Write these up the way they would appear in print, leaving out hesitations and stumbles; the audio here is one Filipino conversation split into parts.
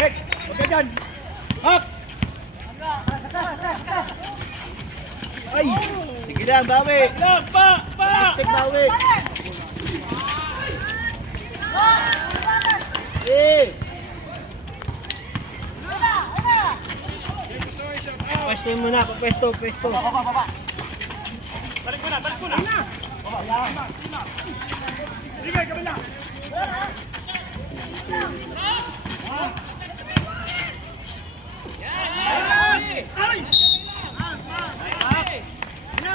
Hek! Huwag ka dyan! Hop! Ay! Sige lang, bawi! Plastic, bawi! Eh! Pwesto muna, pwesto. Balik mo na! Sige, kabila!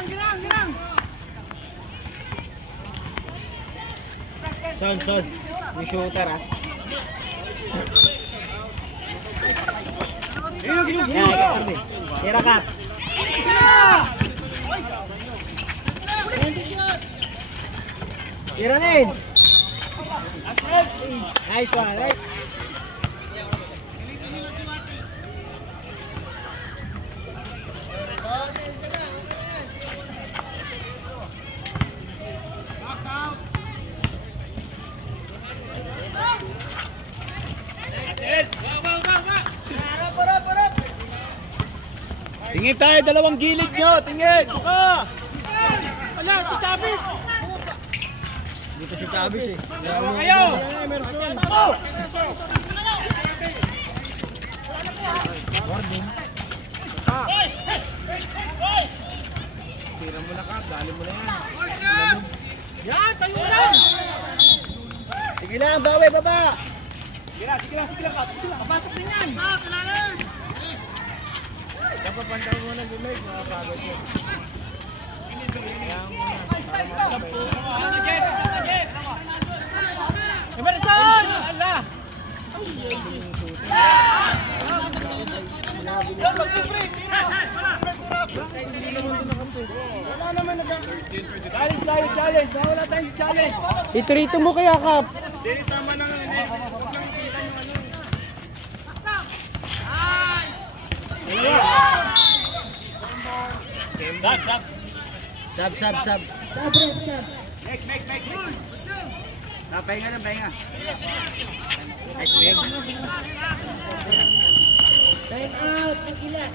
Ginang! Son. May shooter ah. Tira ka. Tira rin. Nice one, right? Tingin tayo, dalawang gilid nyo! Tingin! Buka! Wala, si Chavez! Dito si Chavez eh. Dalawa kayo! Oh! Warning. Tira mo na ka, dali mo na yan. Yan, tayo lang! Sige lang, bawi, baba! Sige lang. Papasok din yan! Dapat pantay mo na bumay, mga pagod mo. Kaya muna, para makapay. Emerson! Ala! Wala naman challenge. Wala tayong challenge. Iturito mo kaya, Kap. Hindi, tama na nga. Huwag lang kita yung Sab. Make. Pahinga. Time out, pagkila.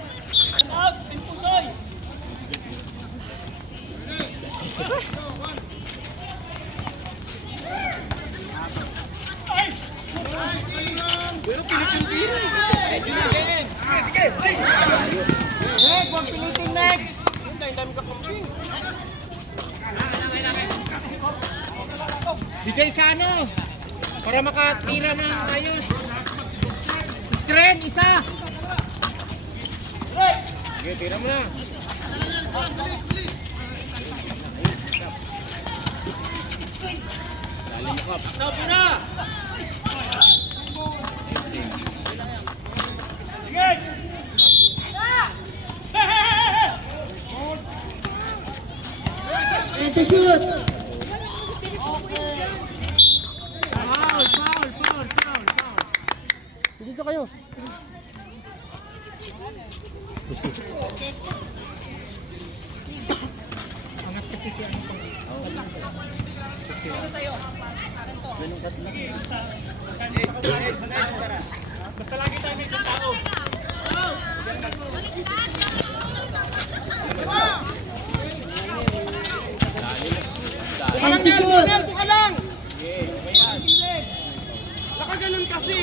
Out! Impusoy! Pero pinitin. Sige! Huwag pilitin next. Ang dami ka kumping. Bigay sa ano? Para makatira ng ayos. Screen, isa. Sige, tira mo na. Dali mo ka. Stop na! Sige! And to shoot. Foul. Dito kayo. Angat kasi si ano to. Basta lagi tayo may isang tao. And to shoot. Buka lang! Baka ganun kasi.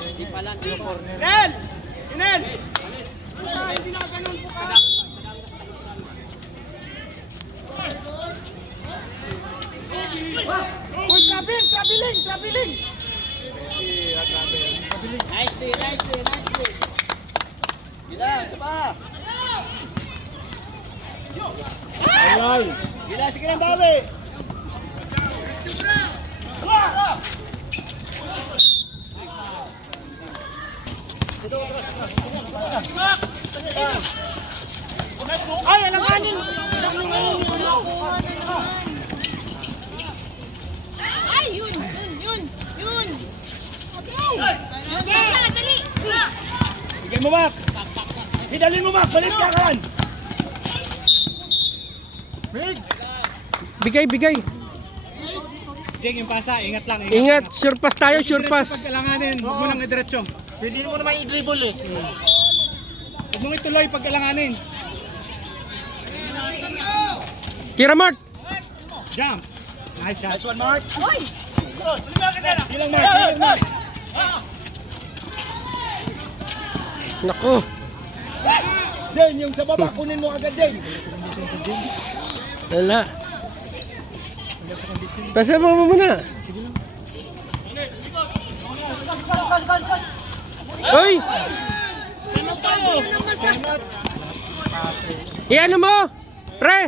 Hindi pala, corner. Inel! Hindi na ganun buka. Uy, traveling! Nice play. Gila, ito pa. Ay! Gila, sige lang, Dawi. Ay, alanganin! Ay, yun. Dali. Bigay mo, Mac! Hidalin mo, Mac! Balik ka kan! Bigay. Jake, yung pasa, ingat lang. Ingat, sure pass tayo, sure Pag pass. kailanganin, huwag mo nang idiretso. Pwede mo naman i-dribble eh. Huwag mong ituloy pag kailanganin. Tira Mart. Jump. Nice shot. Nice one, Mark. Uy! Silang Mark, silang Mark. Naku. Jen, yung sa baba, kunin mo agad, Jen. Wala. Pasa mo muna. Hoy! Pinapasok mo naman sa... Iano mo? Pre!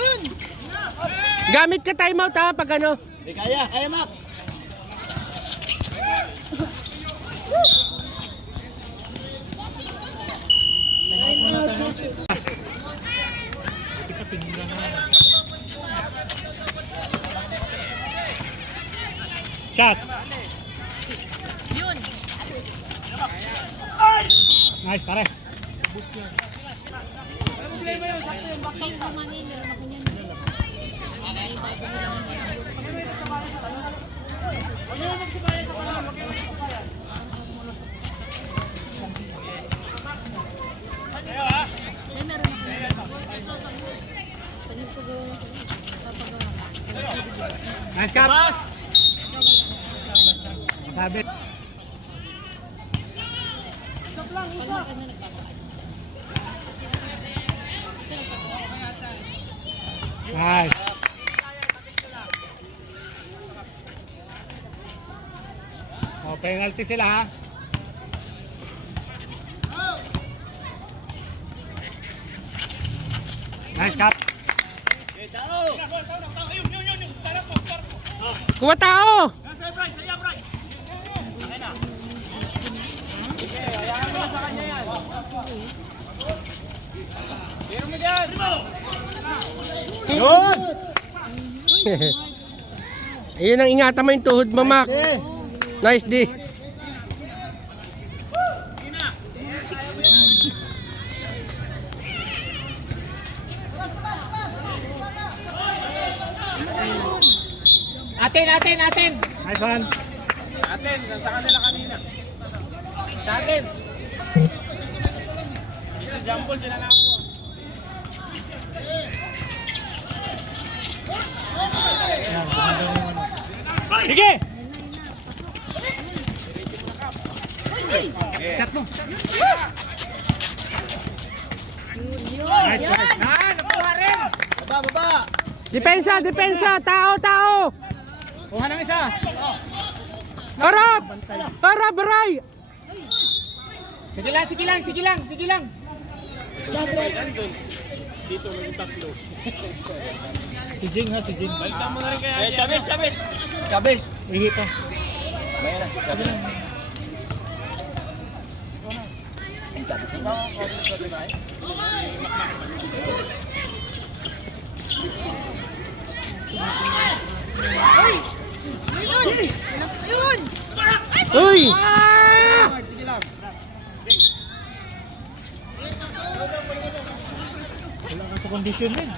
Yun! Gamit ka timeout ha pag ano. Di kaya, Mark. Shot. Yun! Nice, pare. Nice cut. Sabi. Nice. Oh, penalty sila ha. Nice cut. Kuha tao! Yun! Ayun ang ingatan mo yung tuhod mo, Mac. Nice D. Nice one. Sa kanila kanina. Sa akin. Isa jumble sila nakakuha. Sige! Shot mo. Nice one. Nakuha rin! Baba! Depensa, depensa! Tao, tao! Kuha ng isa. Harap! Harap, Bray! Sige lang. Si Jing ha, si Jing. Balikan mo na rin kaya. Chabis! Chabis! Ihi pa. Uy! Yun! Yun! Uy! Sige lang. Wala ka sa kondisyon din.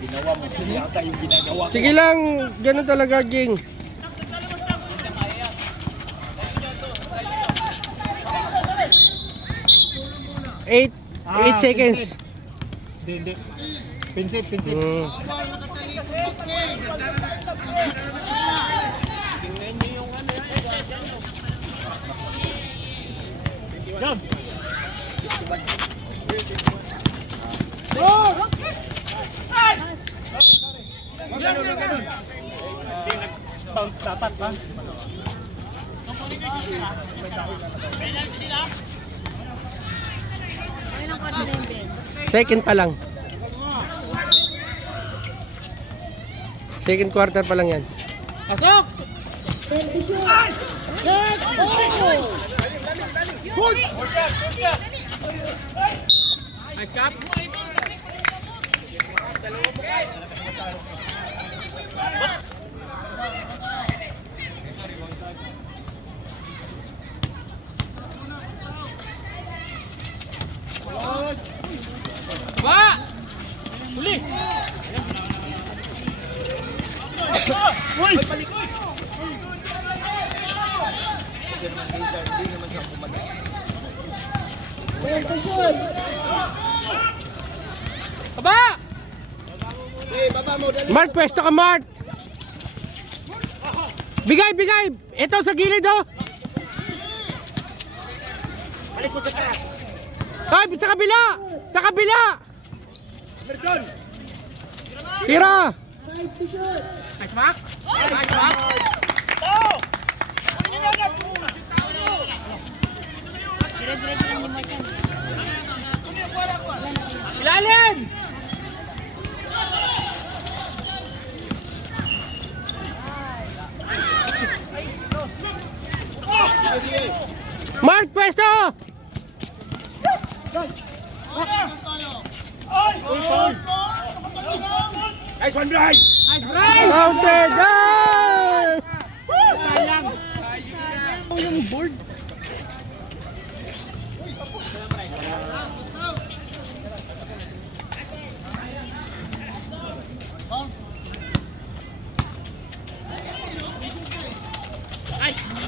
Ginawa mo. Yata yung ginagawa ko. Sige lang, ganun talaga, Ging. Eight 8 seconds. Hindi. Pinsip. Mm. Jump. Ganun. Bounce dapat ha. Second pa lang. Second quarter pa lang yan. Pasok! Nice cap. Ba! Uli! Uy! Hindi naman siya pumalag. Baba! Baba mo, dali. Mark, pwesto ka, Mark. Bigay, bigay. Ito sa gilid, oh. Balik mo sa taas. Ay, sa kabila. Sa kabila. Person! Tira. Nice, Mac! Nice, Mac! Ilalim! Mark, pwesto. Nice one behind! Counted. Ah! Sayang! Yung board.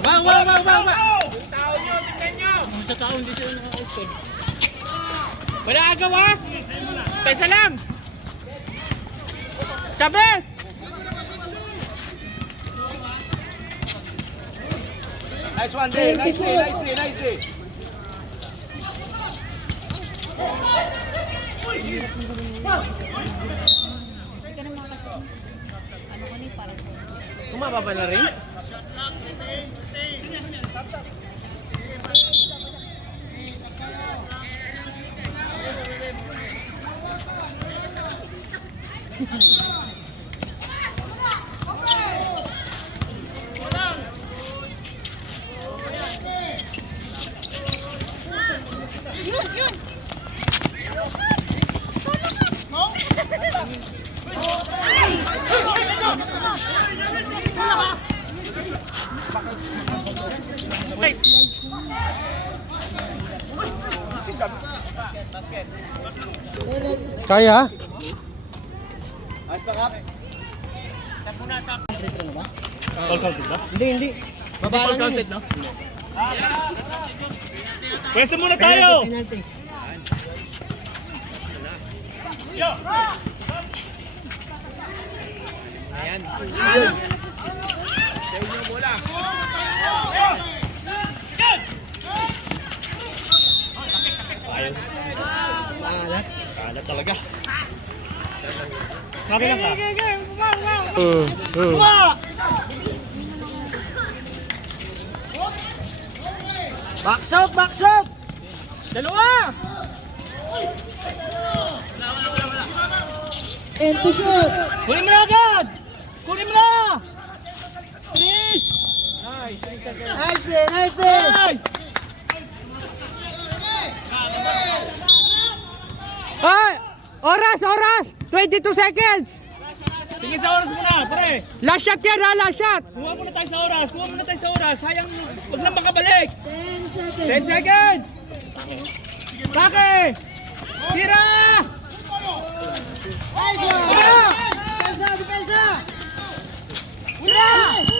Wow! Tao nyo, tingnan nyo! Sa tao, hindi sila naka-step. Wala agawa! Pensa lang! Chavez! Nice one, day. Nice day, nice day, nice day. Kumababa na rin? Yun! Kaya? Nice back up. Hindi. Baba lang yun. No? Pwesto muna tayo! Ayan. Sa inyo bola. Kalat talaga. Sabi lang ka. Box up! Dalawa! Kunin mo na agad! Kunin mo na! Nice! Nice day, nice day! Ay! Oras! 22 seconds! Tingin sa oras muna, pare! Last shot yan, ha? Last shot! Kuha muna tayo sa oras! Sayang, huwag na makabalik! 10 seconds! Sake! Tira! Depensa! Depensa! Wala!